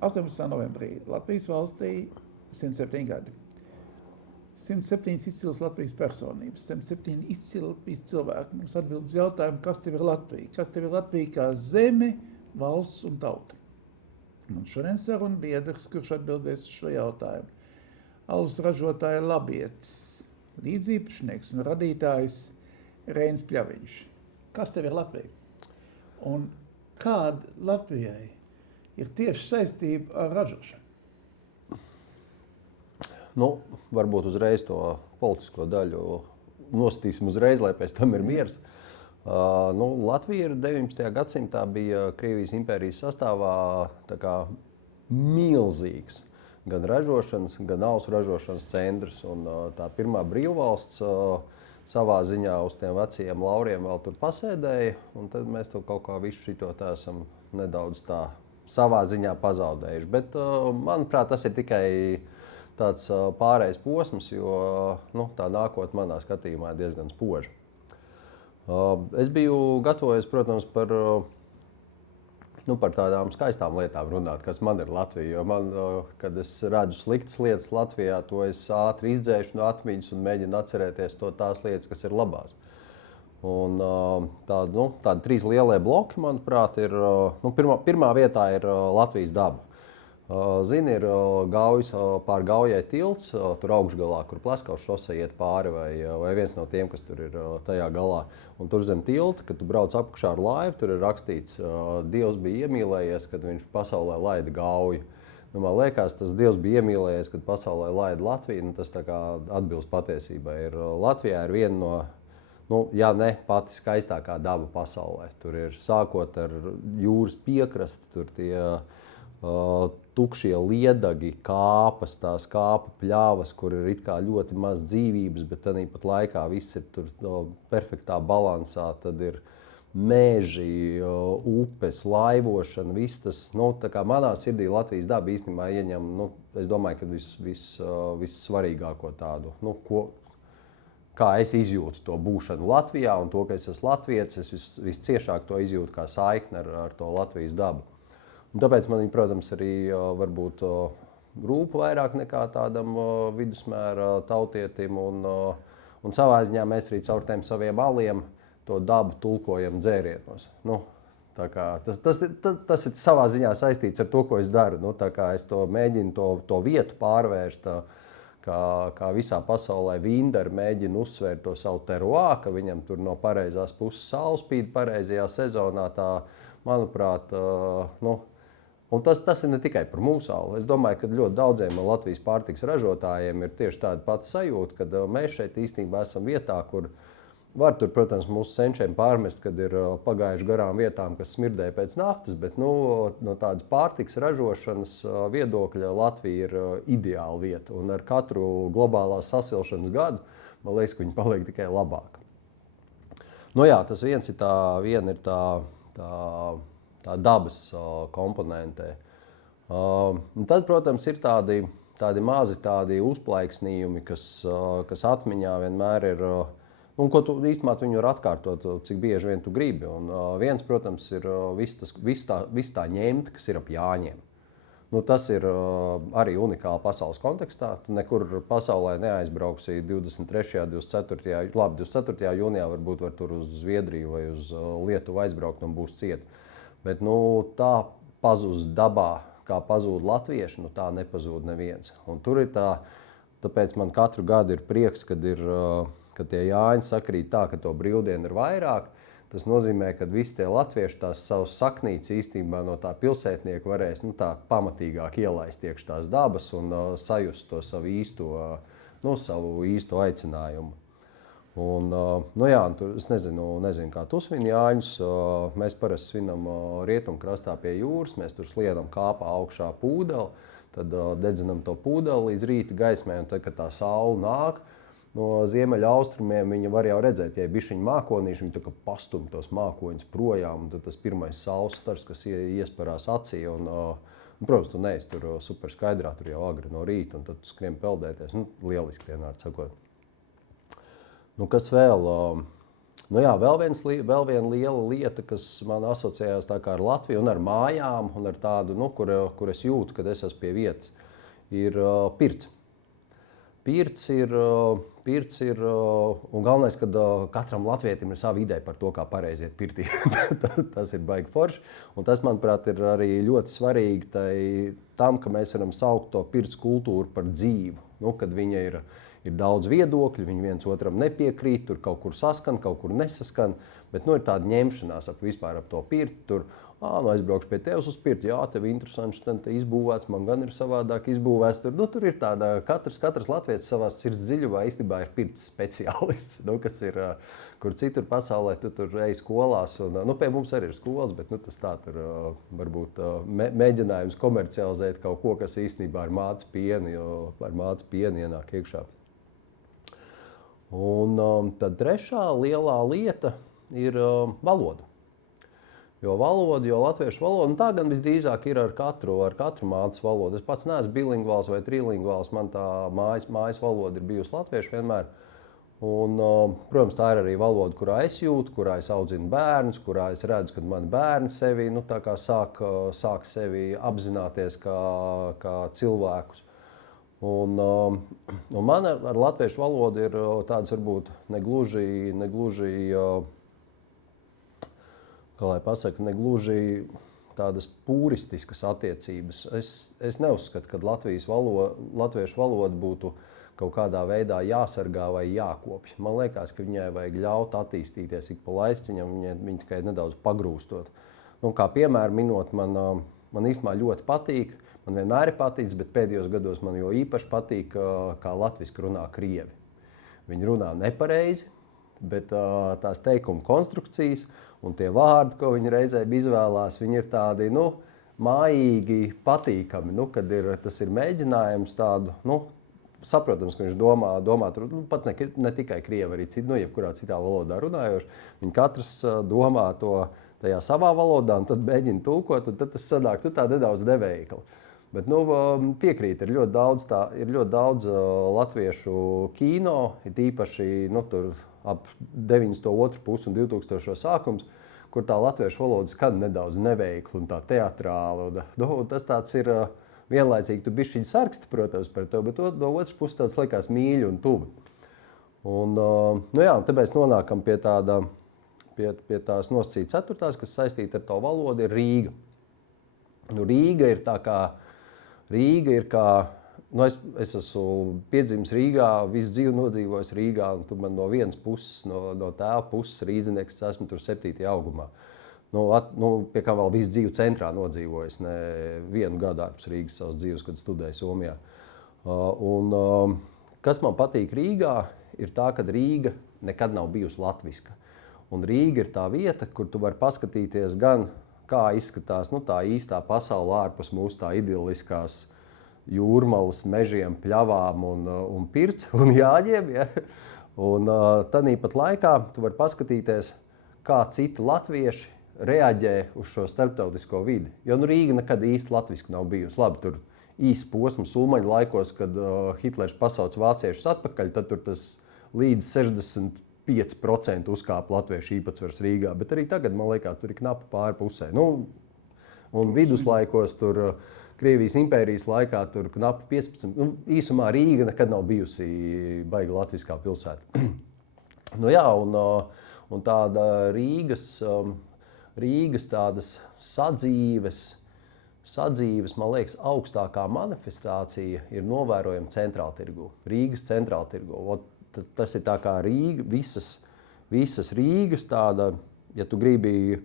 18. novembrī Latvijas valstī 107 gadi. 107 izcils Latvijas personības, 107 izcili cilvēki. Mums atbild uz jautājumu, kas tev ir Latvija? Kas tev ir Latvija kā zeme, valsts un tauta? Un šodien saruna biedrs, kurš atbildēs uz šo jautājumu. Alus ražotāja labietis, līdziepašnieks un radītājs Reinis Pļaviņš. Kas tev ir Latvija? Un kāda Latvijai ir tieši saistība ar ražošanu? Nu, varbūt uzreiz to politisko daļu nostīsim uzreiz, lai pēc tam ir miers. Latvija ir 19. gadsimtā bija Krievijas impērijas sastāvā tā kā milzīgs gan ražošanas, gan alus ražošanas centrs. Un tā pirmā brīvvalsts savā ziņā uz tiem vecajiem lauriem vēl tur pasēdēja, un tad mēs to kaut kā visu šito tā esam nedaudz tā savā ziņā pazaudējuši. Bet, manuprāt, tas ir tikai tāds pārējais posms, jo tā nākotne manā skatījumā ir diezgan spoža. Es biju gatavojies, protams, par tādām skaistām lietām runāt, kas man ir Latvija. Jo man, kad es redzu sliktas lietas Latvijā, to es ātri izdzēšu no atmiņas un mēģinu atcerēties tās lietas, kas ir labās. Un tādi trīs lielie bloki, manuprāt, ir, pirmā vietā ir Latvijas daba. Zini, ir pār Gaujai tilts, tur augšgalā, kur Pleskavas šose iet pāri, vai viens no tiem, kas tur ir tajā galā. Un tur zem tilta, kad tu brauc apakšā ar laivu, tur ir rakstīts, Dievs bija iemīlējies, kad viņš pasaulē laida Gauju. Man liekas, tas Dievs bija iemīlējies, kad pasaulē laida Latviju, tas tā kā atbilst patiesībai. Latvijā ir viena no, ja ne pati skaistākā daba pasaulē. Tur ir sākot ar jūras piekrasti, tur tie tukšie liedagi, kāpas, tās kāpu pļavas, kur ir it kā ļoti maz dzīvības, bet tāpat laikā viss ir tur perfektā balansā. Tad ir meži, upes, laivošana, viss tas, tā kā manā sirdī Latvijas daba īstenībā ieņem, es domāju, ka vissvarīgāko tādu, kā es izjūtu to būšanu Latvijā un to, ka es esmu latvietis, es visciešāk to izjūtu kā saikni ar to Latvijas dabu. Un tāpēc man viņa, protams, arī varbūt rūp vairāk nekā tādam vidusmēra tautietim. Un savā ziņā mēs arī caur tiem saviem aliem to dabu tulkojam dzērienos. Tas ir savā ziņā saistīts ar to, ko es daru. Tā kā es to mēģinu to vietu pārvērst, kā visā pasaulē vīndari mēģina uzsvērt to savu teroā, ka viņam tur no pareizās puses saule spīd pareizajā sezonā. Manuprāt, un tas ir ne tikai par mūsu alu. Es domāju, ka ļoti daudziem Latvijas pārtikas ražotājiem ir tieši tāda pati sajūta, ka mēs šeit īstenībā esam vietā, kur var tur, protams, mūsu senčiem pārmest, kad ir pagājuši garām vietām, kas smirdēja pēc naftas, bet no tādas pārtikas ražošanas viedokļa Latvija ir ideāla vieta. Un ar katru globālās sasilšanas gadu, man liekas, ka viņi paliek tikai labāk. Tas viens ir tā dabas komponentē. Tad, protams, ir tādi mazi uzplaiksnījumi, kas atmiņā vienmēr ir, ko tu īstenībā viņi var atkārtot, cik bieži vien tu gribi. Un viens, protams, ir viss tā ņemta, kas ir ap Jāņiem. Tas ir arī unikāli pasaules kontekstā. Tu nekur pasaulē neaizbrauksi 23. 24. jūnijā varbūt var tur uz Zviedriju vai uz Lietuvu aizbraukt un būs ciet. Bet tā pazūd dabā, kā pazūd latvieši, tā nepazūd neviens. Un tur ir tāpēc man katru gadu ir prieks, kad tie Jāņi sakrīt tā, ka to brīvdienu ir vairāk. Tas nozīmē, ka visi tie latvieši tās savas saknītes īstenībā no tā pilsētnieka varēs tā pamatīgāk ielaist iekš tās dabas un sajust to savu īsto aicinājumu. Un, tur, es nezinu, kā tu svin Jāņus. Mēs parasti svinam rietumkrastā pie jūras. Mēs tur sliedam kāpā augšā pūdeli, tad dedzinam to pūdeli līdz rīta gaismai. Un tad, kad tā saule nāk no ziemeļa austrumiem, viņa var jau redzēt, ja ir bišķiņi mākonīši, viņi tā kā pastum tos mākoņus projām. Un tad tas pirmais saules stars, kas iesparās acī. Protams, tu neesi tur super skaidrā, tur jau agri no rīta, un tad tu skrien peldēties. Lieliski vienādi sakot. Kas vēl? Nu jā, vēl viena liela lieta, kas man asociējās tā kā ar Latviju un ar mājām, un ar tādu, nu, kur es jūtu, kad es esmu pie vietas, ir pirts. Pirts ir, un galvenais, ka katram latvietim ir sava ideja par to, kā pareizi iet pirtī. Tas ir baigi forši. Un tas, manuprāt, ir arī ļoti svarīgi tam, ka mēs varam saukt to pirts kultūru par dzīvu. Nu, kad viņa ir daudz viedokļu, viņi viens otram nepiekrīt, tur kaut kur saskan, kaut kur nesaskan. Bet ir tāda ņemšanās vispār ap to pirti. Tur aizbraukšu pie tevis uz pirti, jā, tev interesants, te izbūvēts, man gan ir savādāk izbūvēts. Tur ir tāda, katrs latvietis savā sirds dziļumā īstenībā ir pirts speciālists, kas ir, kur citur pasaulē tu tur ej skolās. Un, pie mums arī ir skolas, bet tas tā tur varbūt mēģinājums komercializēt kaut ko, kas īstenībā ir mātes pieni, jo ar mātes pieni ienāk iekšā. Un tad trešā lielā lieta ir valoda. Jo latviešu valoda, tā gan visdrīzāk ir ar katru mātes valodu. Es pats neesmu bilingvāls vai trilingvāls, man tā mājas valoda ir bijusi latviešu vienmēr. Un, protams, tā ir arī valoda, kurā es jūtu, kurā es audzinu bērnus, kurā es redzu, ka mani bērni sevi sāk sevi apzināties kā cilvēkus. Un man ar latviešu valodu ir tādas varbūt negluži kā lai pasaka, negluži tādas puristiskas attiecības. Es neuzskatu, ka latviešu valoda būtu kaut kādā veidā jāsargā vai jākopja. Man liekas, ka viņai vajag ļaut attīstīties ik pa laiciņam, viņa tikai nedaudz pagrūstot. Kā piemēru minot, man īstenībā ļoti patīk, man vienmēr ir paticis, bet pēdējos gados man jo īpaši patīk, kā latviski runā krievi. Viņi runā nepareizi, bet tās teikuma konstrukcijas un tie vārdi, ko viņi reizēm izvēlās, viņi ir tādi, mājīgi, patīkami, kad tas ir mēģinājums tādu, saprotams, ka viņš domā tur, pat ne tikai krievi, arī jebkurā citā valodā runājoši, viņi katrs domā to tajā savā valodā un tad mēģina tulkot, un tad tas sanāk tā nedaudz neveikli. Bet piekrīt, ir ļoti daudz latviešu kino, ir īpaši tur ap 92. pusi un 2000. sākums, kur tā latviešu valoda skan nedaudz neveikli un tā teatrāli. Tas tāds ir vienlaicīgi, tu bišķiņ sarksti, protams, par to, bet no otras puses tāds liekas mīļi un tuvi. Un, tāpēc nonākam pie tās nosacīt ceturtās, kas saistīta ar to valodu, ir Rīga. Rīga ir kā, es esmu piedzimis Rīgā, visu dzīvi nodzīvojis Rīgā, un tu man no vienas puses, no tēva puses rīdzinieks, esmu tur 7. augumā. Pie kā vēl visu dzīvi centrā nodzīvojis, ne vienu gadu ārpus Rīgas savas dzīves, kad studēju Somijā. Kas man patīk Rīgā, ir tā, ka Rīga nekad nav bijusi latviska. Un Rīga ir tā vieta, kur tu vari paskatīties gan kā izskatās tā īstā pasaule ārpus mūsu tā idiliskās jūrmalas, mežiem, pļavām un pirts un jāģiem. Ja? Un tanīpat laikā tu vari paskatīties, kā citi latvieši reaģē uz šo starptautisko vidi. Jo Rīga nekad īsti latviski nav bijusi. Labi, tur īsts posms Ulmaņa laikos, kad Hitlers pasauc vāciešus atpakaļ, tad tur tas līdz 65% uzkāpa latviešu īpatsvars Rīgā, bet arī tagad, man liekas, tur ir knapi pāri pusē. Un viduslaikos, tur Krievijas impērijas laikā, tur knapi 15%. Īsumā Rīga nekad nav bijusi baigi latviskā pilsēta. Un tāda Rīgas tādas sadzīves, man liekas, augstākā manifestācija ir novērojama centrāltirgū, Rīgas centrāltirgū. Tas ir tā kā Rīga, visas Rīgas tāda, ja tu gribi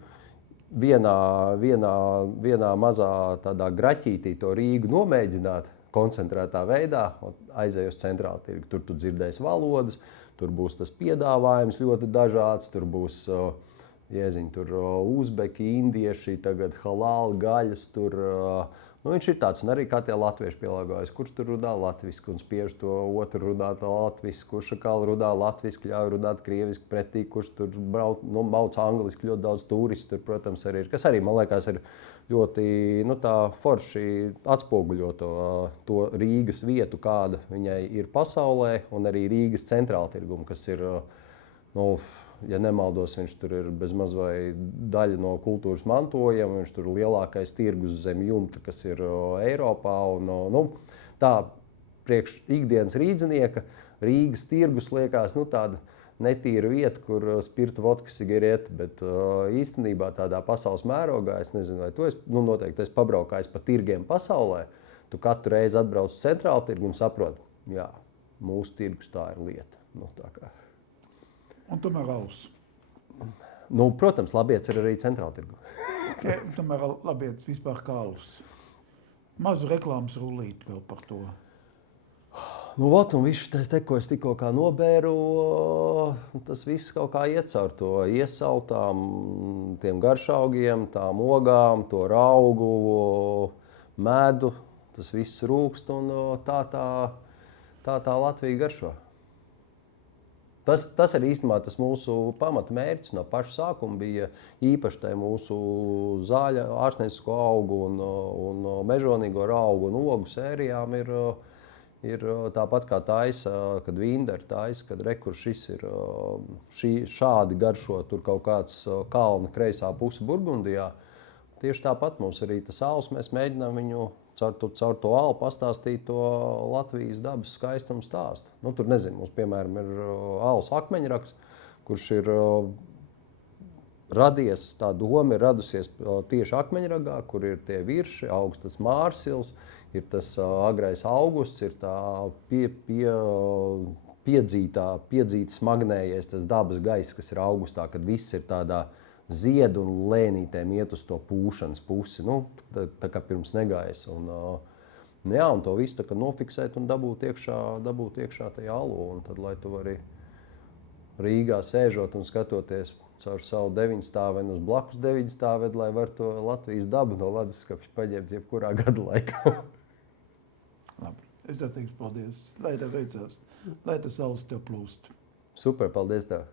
vienā mazā tādā graķītī to Rīgu nomēģināt koncentrētā veidā, aizej uz centrāltirgu. Tur tu dzirdēsi valodas, tur būs tas piedāvājums ļoti dažāds, tur būs tur uzbeki, indieši, tagad halāli gaļas, tur viņš ir tāds, un arī kā tie latvieši pielāgojas, kurš tur runā latviski un spiež to otru runāt latviski, kurš atkal runā latviski, ļauj runāt krieviski pretī, kurš tur mauc angliski, ļoti daudz turistu tur, protams, arī ir, kas arī, man liekas, ir ļoti tā forši atspoguļo to Rīgas vietu, kāda viņai ir pasaulē, un arī Rīgas centrāltirgumu, kas ir, ja nemaldos, viņš tur ir bezmaz vai daļa no kultūras mantojuma. Viņš tur ir lielākais tirgus zem jumta, kas ir Eiropā. Un, tā priekš ikdienas rīdzinieka Rīgas tirgus liekas tāda netīra vieta, kur spirta vodka cigareti, bet īstenībā tādā pasaules mērogā, es nezinu, vai tu esi, noteikti esi pabraukājis pa tirgiem pasaulē, tu katru reizi atbrauc uz centrālu tirgu un saproti, jā, mūsu tirgus tā ir lieta. Tā kā. Un tomēr alus. Protams, Labiets ir arī centrāla tirgu. Tomēr Labiets vispār kā alus. Mazu reklāmas rullīti vēl par to. Un viss tas, ko es tikko nobēru, tas viss kaut kā iet caur to iesaltām, tiem garšaugiem, tām ogām, to raugu, medu. Tas viss rūkst un tā Latvija garšo. Tas ir īstenībā tas mūsu pamatmērķis no paša sākuma bija īpaši tai mūsu zāļa, ārstniecisko augu un mežonīgo raugu un ogu sērijām ir tāpat kā taisa, kad Vīnderi taisa, kad rekur šis ir šādi garšo tur kaut kāds kalna kreisā puse Burgundijā. Tieši tāpat mums arī tas alus, mēs mēģinām viņu caur to alu pastāstīt to Latvijas dabas skaistumu stāstu. Tur nezinu, mums piemēram ir alus akmeņraks, kurš ir radies, tā doma ir radusies tieši akmeņragā, kur ir tie virši, augstas mārsils, ir tas agrais augusts, ir tā piedzīts smagnējies tas dabas gaiss, kas ir augustā, kad viss ir tādā ziedu un lēnītēm iet uz to pūšanas pusi, tā kā pirms negaisa. Un to visu tā kā nofiksēt un dabūt iekšā tajā alu. Un tad, lai tu vari Rīgā sēžot un skatoties caur savu 9-stāveni uz blakus 9-stāvedi, lai var to Latvijas dabu no leduskapja paņemt jebkurā gada laikā. Labi, es tev teikšu paldies. Lai tev veicās, lai tas alus tev plūst. Super, paldies tev!